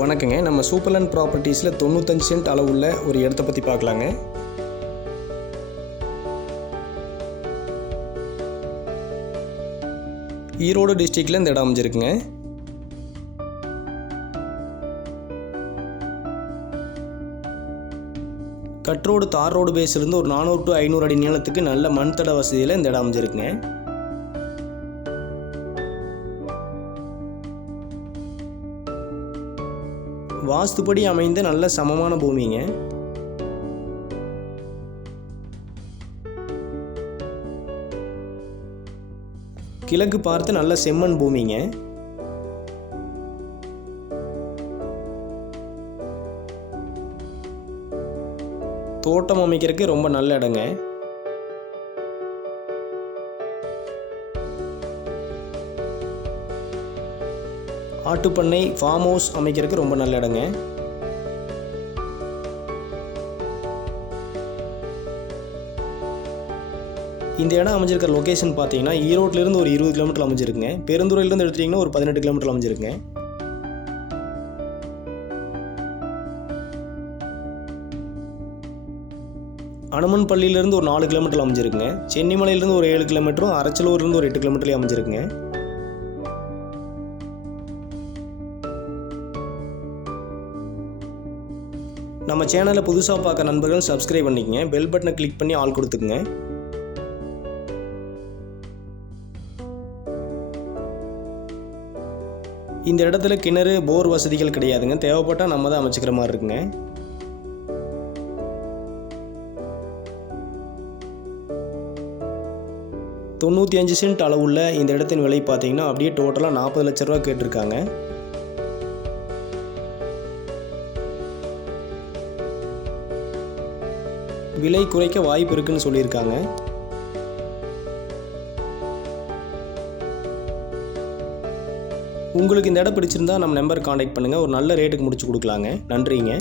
வணக்கங்க. நம்ம சூப்பர்லேண்ட் ப்ராப்பர்ட்டிஸில் 95 சென்ட் அளவுள்ள ஒரு இடத்த பற்றி பார்க்கலாங்க. ஈரோடு டிஸ்ட்ரிக்டில் இந்த இடம் அமைஞ்சிருக்குங்க. கட் ரோடு தார் ரோடு பேஸ்லேருந்து ஒரு 400 to 500 அடி நீளத்துக்கு நல்ல மண் தட வசதியில் இந்த இடம் அமைஞ்சிருக்குங்க. வாஸ்துப்படி அமைந்த நல்ல சமமான பூமிங்க. கிழக்கு பார்த்து நல்ல செம்மண் பூமிங்க. தோட்டம் அமைக்கிறதுக்கு ரொம்ப நல்ல இடங்க. ஆட்டுப்பண்ணை ஃபார்ம் ஹவுஸ் அமைக்கிறதுக்கு ரொம்ப நல்ல இடங்க. இந்த இடம் அமைஞ்சிருக்கிற லொக்கேஷன் பார்த்தீங்கன்னா ஈரோட்டிலேருந்து ஒரு 20 கிலோமீட்டர் அமைஞ்சிருக்குங்க. பெருந்துறையிலேருந்து எடுத்துட்டிங்கன்னா ஒரு 18 கிலோமீட்டர் அமைஞ்சிருக்குங்க. அனுமன் பள்ளியிலேருந்து ஒரு 4 கிலோமீட்டர் அமைஞ்சிருக்குங்க. சென்னிமலையிலேருந்து ஒரு 7 கிலோமீட்டரும், அரச்சலூர்லேருந்து ஒரு 8 கிலோமீட்டர்லேயும் அமைஞ்சிருக்குங்க. நம்ம சேனலை புதுசாக பார்க்க நண்பர்கள் சப்ஸ்கிரைப் பண்ணிக்கங்க. பெல் பட்டனை கிளிக் பண்ணி ஆல் கொடுத்துக்குங்க. இந்த இடத்துல கிணறு போர் வசதிகள் கிடையாதுங்க. தேவைப்பட்டால் நம்ம தான் அமைச்சிக்கிற மாதிரி இருக்குங்க. $95 சென்ட் அளவுள்ள இந்த இடத்தின் விலை பார்த்தீங்கன்னா அப்படியே டோட்டலாக 40 லட்ச ரூபா கேட்டிருக்காங்க. விலை குறைக்க வாய்ப்பு இருக்குன்னு சொல்லியிருக்காங்க. உங்களுக்கு இந்த இடம் பிடிச்சிருந்தா நம்ம நம்பர் காண்டாக்ட் பண்ணுங்கள். ஒரு நல்ல ரேட்டுக்கு முடிச்சு கொடுக்கலாங்க. நன்றிங்க.